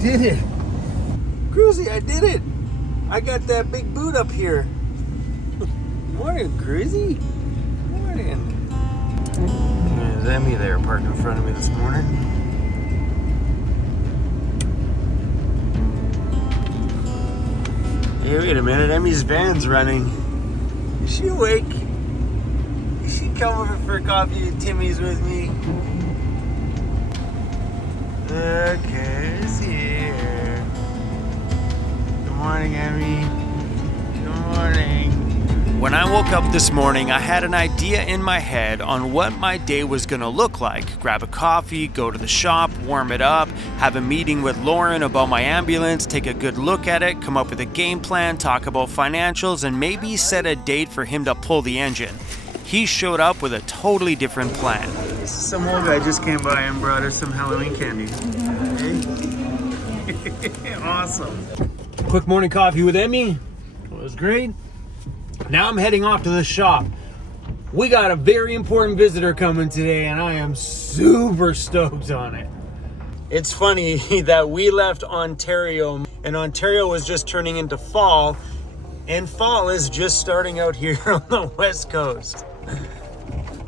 did it. Cruzy, I did it. I got that big boot up here. Morning, Cruzy. Morning. There's Emmy there parked in front of me this morning. Hey, wait a minute. Emmy's van's running. Is she awake? Is she come over for coffee at Timmy's with me? Okay, it's here. Good morning, Emmy. Good morning. When I woke up this morning, I had an idea in my head on what my day was going to look like. Grab a coffee, go to the shop, warm it up, have a meeting with Lauren about my ambulance, take a good look at it, come up with a game plan, talk about financials, and maybe set a date for him to pull the engine. He showed up with a totally different plan. Some old guy just came by and brought us some Halloween candy. Hey? Awesome. Quick morning coffee with Emmy. It was great. Now I'm heading off to the shop. We got a very important visitor coming today, and I am super stoked on it. It's funny that we left Ontario, and Ontario was just turning into fall, and fall is just starting out here on the West Coast.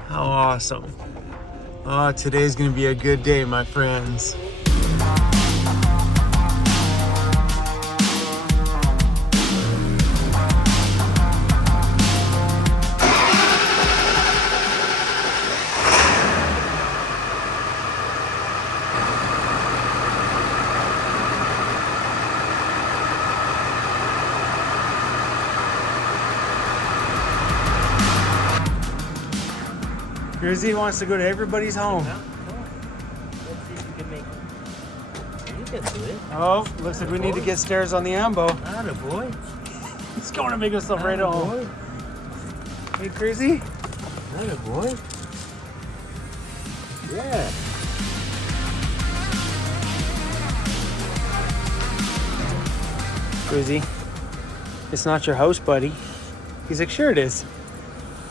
How awesome. Oh, today's gonna be a good day, my friends. Cruzy wants to go to everybody's home. Let's see if we can make it. You can do it. Oh, looks like we need to get stairs on the Ambo. Atta boy. He's going to make himself right at home. Hey, Cruzy. Atta boy. Yeah. Cruzy, it's not your house, buddy. He's like, sure it is.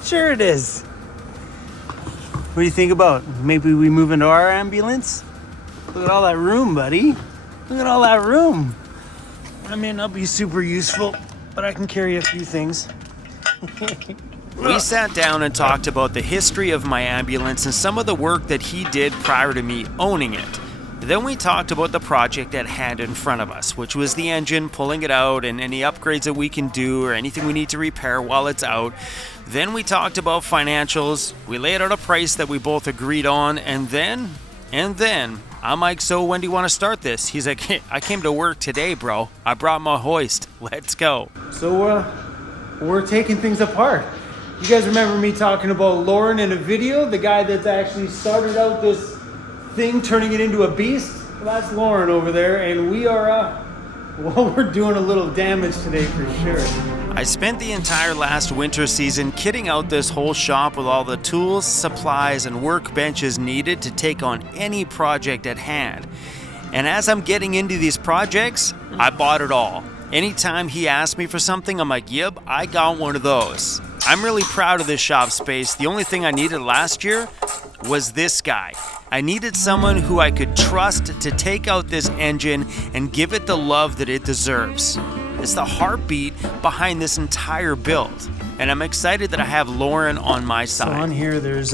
Sure it is. What do you think about maybe we move into our ambulance? Look at all that room, buddy. Look at all that room. I may not be super useful, but I can carry a few things. We sat down and talked about the history of my ambulance and some of the work that he did prior to me owning it. Then we talked about the project at hand in front of us, which was the engine, pulling it out, and any upgrades that we can do or anything we need to repair while it's out. Then we talked about financials. We laid out a price that we both agreed on, and then, I'm like, so when do you want to start this? He's like, hey, I came to work today, bro. I brought my hoist. Let's go. So we're taking things apart. You guys remember me talking about Lauren in a video? The guy that actually started out this thing, turning it into a beast? Well, that's Lauren over there, and we are, we're doing a little damage today for sure. I spent the entire last winter season kitting out this whole shop with all the tools, supplies, and workbenches needed to take on any project at hand. And as I'm getting into these projects, I bought it all. Anytime he asked me for something, I'm like, yep, I got one of those. I'm really proud of this shop space. The only thing I needed last year was this guy. I needed someone who I could trust to take out this engine and give it the love that it deserves. It's the heartbeat behind this entire build, and I'm excited that I have Lauren on my side. So on here, there's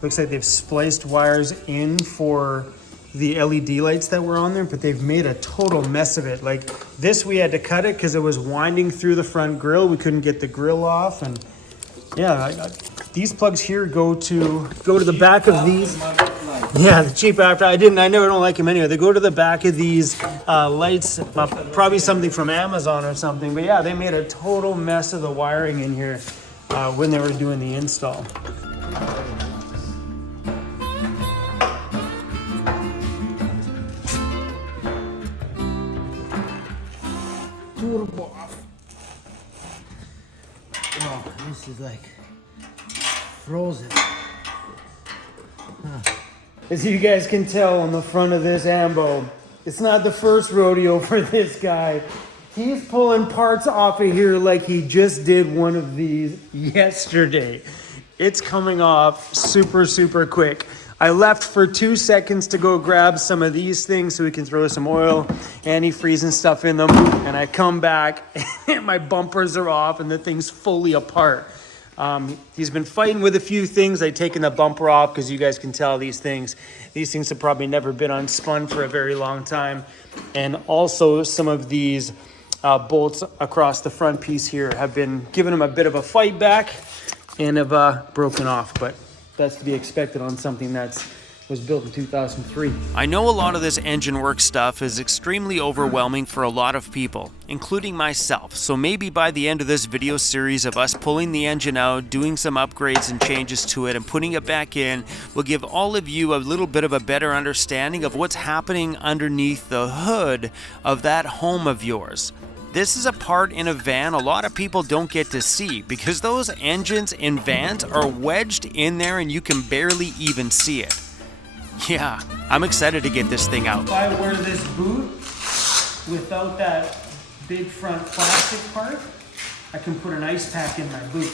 looks like they've spliced wires in for the LED lights that were on there, but they've made a total mess of it. Like this, we had to cut it because it was winding through the front grill. We couldn't get the grill off, and yeah, these plugs here go to the back of these. Yeah, the cheap after. I never don't like them anyway. They go to the back of these lights, probably something from Amazon or something. But yeah, they made a total mess of the wiring in here when they were doing the install. Turbo off. Oh, this is like frozen. As you guys can tell on the front of this Ambo, it's not the first rodeo for this guy. He's pulling parts off of here like he just did one of these yesterday. It's coming off super, super quick. I left for 2 seconds to go grab some of these things so we can throw some oil, antifreeze and stuff in them. And I come back and my bumpers are off and the thing's fully apart. He's been fighting with a few things. I've taken the bumper off because you guys can tell these things have probably never been unspun for a very long time. And also some of these bolts across the front piece here have been giving him a bit of a fight back and have broken off. But that's to be expected on something that was built in 2003. I know a lot of this engine work stuff is extremely overwhelming for a lot of people, including myself. So maybe by the end of this video series of us pulling the engine out, doing some upgrades and changes to it and putting it back in, will give all of you a little bit of a better understanding of what's happening underneath the hood of that home of yours. This is a part in a van a lot of people don't get to see because those engines in vans are wedged in there and you can barely even see it. Yeah, I'm excited to get this thing out. If I wear this boot without that big front plastic part, I can put an ice pack in my boot.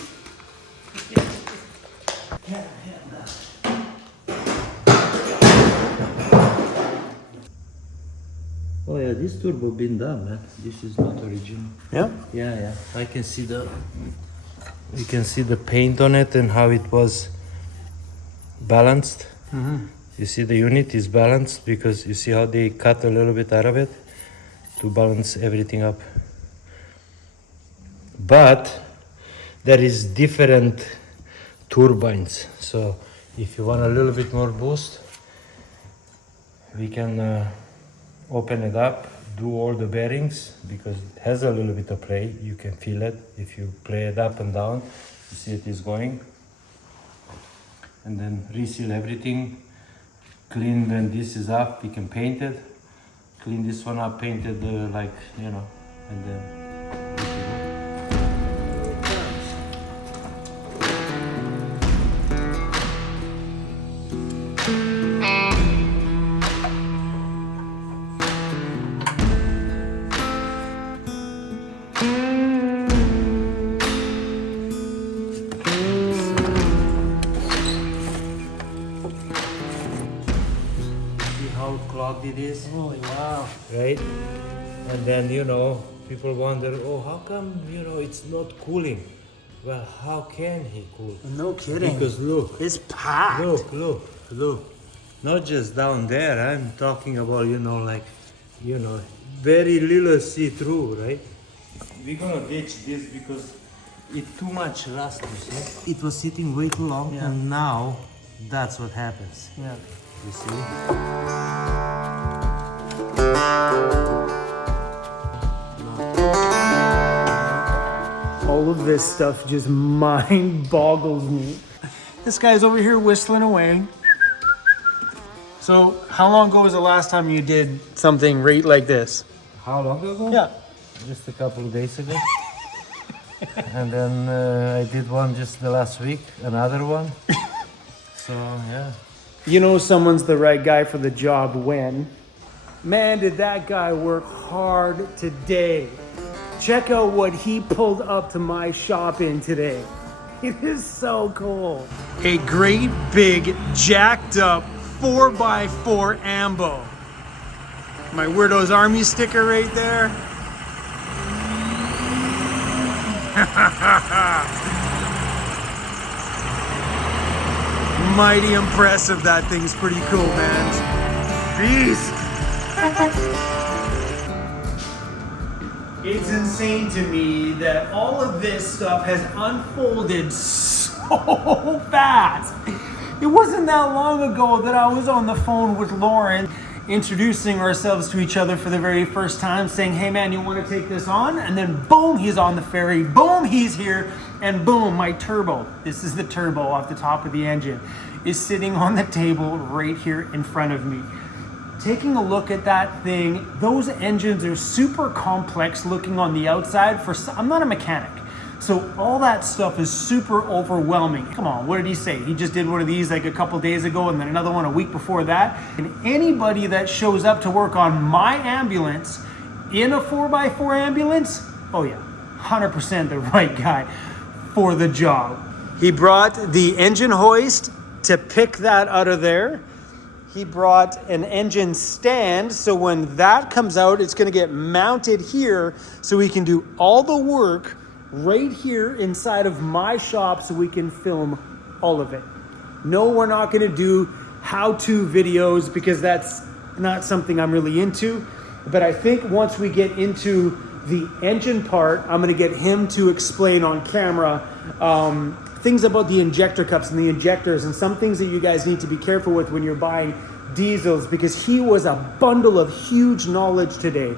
Oh yeah, this turbo been done, man. This is not original. Yeah? Yeah. I can see you can see the paint on it and how it was balanced. Mm-hmm. You see the unit is balanced because you see how they cut a little bit out of it to balance everything up. But there is different turbines. So if you want a little bit more boost, we can open it up, do all the bearings because it has a little bit of play. You can feel it if you play it up and down. You see it is going. And then reseal everything. Clean when this is up, we can paint it. Clean this one up, paint it like, you know, and then. How clogged it is. Holy wow. Right? And then, you know, people wonder, oh, how come, you know, it's not cooling? Well, how can he cool? No kidding. Because look, It's packed. look. Not just down there, I'm talking about, you know, like, you know, very little see-through, right? We're gonna ditch this because it's too much rust, you see? It was sitting way too long, Yeah. and now that's what happens. Yeah. You see? All of this stuff just mind boggles me. This guy's over here whistling away. So, how long ago was the last time you did something right like this? How long ago? Yeah. Just a couple of days ago. And then I did one just the last week, another one. So, yeah. You know someone's the right guy for the job when? Man, did that guy work hard today. Check out what he pulled up to my shop in today. It is so cool. A great big jacked up 4x4 Ambo. My Weirdo's Army sticker right there. Mighty impressive. That thing's pretty cool, man. Beast. It's insane to me that all of this stuff has unfolded so fast. It wasn't that long ago that I was on the phone with Lauren, introducing ourselves to each other for the very first time, saying, hey man, you want to take this on? And then boom, he's on the ferry, boom, he's here, and boom, my turbo, this is the turbo off the top of the engine, is sitting on the table right here in front of me. Taking a look at that thing, those engines are super complex looking on the outside. I'm not a mechanic, so all that stuff is super overwhelming. Come on, what did he say? He just did one of these like a couple days ago and then another one a week before that. And anybody that shows up to work on my ambulance in a 4x4 ambulance, oh yeah, 100% the right guy for the job. He brought the engine hoist to pick that out of there. He brought an engine stand, so when that comes out, it's gonna get mounted here so we can do all the work right here inside of my shop so we can film all of it. No, we're not gonna do how-to videos because that's not something I'm really into. But I think once we get into the engine part, I'm gonna get him to explain on camera things about the injector cups and the injectors and some things that you guys need to be careful with when you're buying diesels, because he was a bundle of huge knowledge today.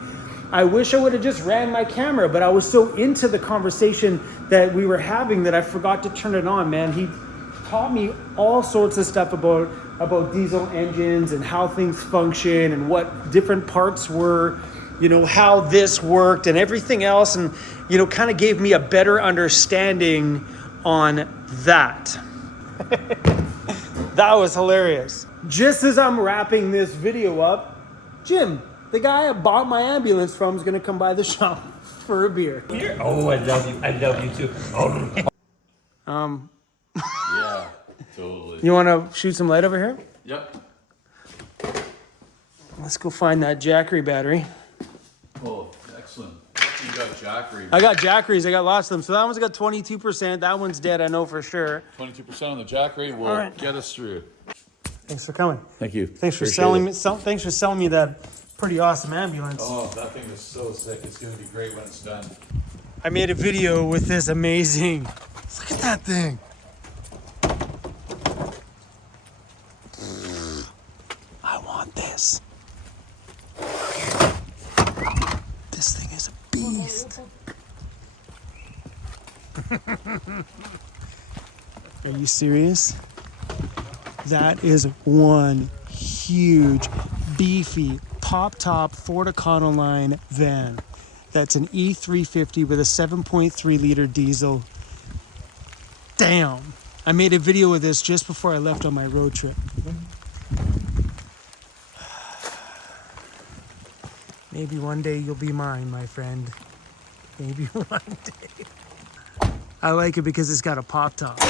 I wish I would have just ran my camera, but I was so into the conversation that we were having that I forgot to turn it on, man. He taught me all sorts of stuff about diesel engines and how things function and what different parts were, you know, how this worked and everything else, and, you know, kind of gave me a better understanding on that. That was hilarious. Just as I'm wrapping this video up, Jim, the guy I bought my ambulance from, is gonna come by the shop for a beer. Oh, I love you. I love you too. Oh. Yeah, totally. You wanna shoot some light over here? Yep. Let's go find that Jackery battery. Oh, excellent. You got Jackery. I got Jackeries, I got lots of them. So that one's got 22%, that one's dead, I know for sure. 22% on the Jackery will All right. get us through. Thanks for coming. Thank you. Thanks for Appreciate it. thanks for selling me that pretty awesome ambulance. Oh, that thing is so sick. It's going to be great when it's done. I made a video with this amazing. Look at that thing. I want this. This thing is a beast. Are you serious? That is one huge, beefy, pop-top Ford Econoline van. That's an E350 with a 7.3 liter diesel. Damn. I made a video of this just before I left on my road trip. Maybe one day you'll be mine, my friend. Maybe one day. I like it because it's got a pop top. Oh,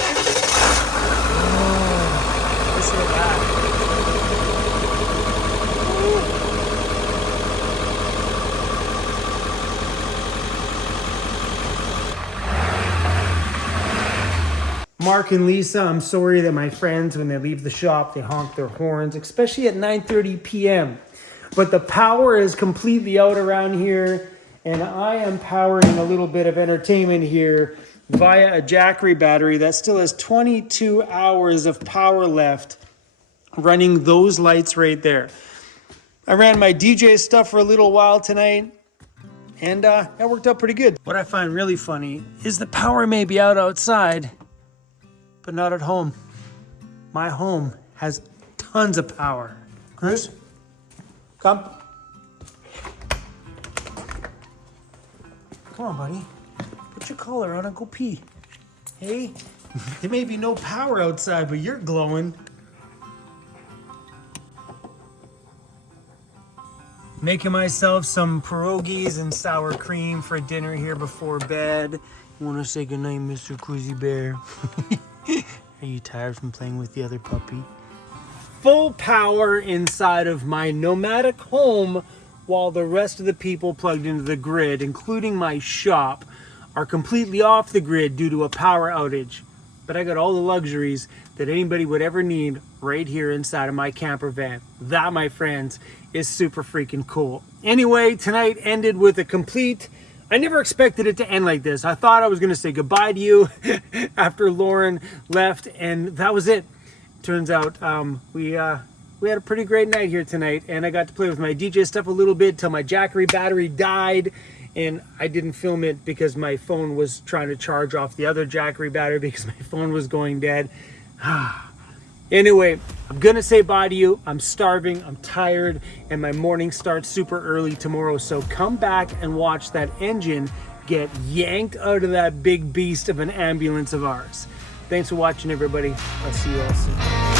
listen to that. Mark and Lisa, I'm sorry that my friends, when they leave the shop, they honk their horns, especially at 9:30 p.m. But the power is completely out around here, and I am powering a little bit of entertainment here via a Jackery battery that still has 22 hours of power left, running those lights right there. I ran my DJ stuff for a little while tonight, and that worked out pretty good. What I find really funny is the power may be out outside, but not at home. My home has tons of power. Cruz, come. Come on, buddy. Put your collar on and go pee. Hey, there may be no power outside, but you're glowing. Making myself some pierogies and sour cream for dinner here before bed. You want to say goodnight, Mr. Cozy Bear? Are you tired from playing with the other puppy? Full power inside of my nomadic home, while the rest of the people plugged into the grid, including my shop, are completely off the grid due to a power outage. But I got all the luxuries that anybody would ever need right here inside of my camper van. That, my friends, is super freaking cool. Anyway, tonight ended with a complete... I never expected it to end like this. I thought I was going to say goodbye to you after Lauren left, and that was it. Turns out we had a pretty great night here tonight, and I got to play with my DJ stuff a little bit till my Jackery battery died, and I didn't film it because my phone was trying to charge off the other Jackery battery because my phone was going dead. Anyway, I'm gonna say bye to you. I'm starving, I'm tired, and my morning starts super early tomorrow, so come back and watch that engine get yanked out of that big beast of an ambulance of ours. Thanks for watching, everybody. I'll see you all soon.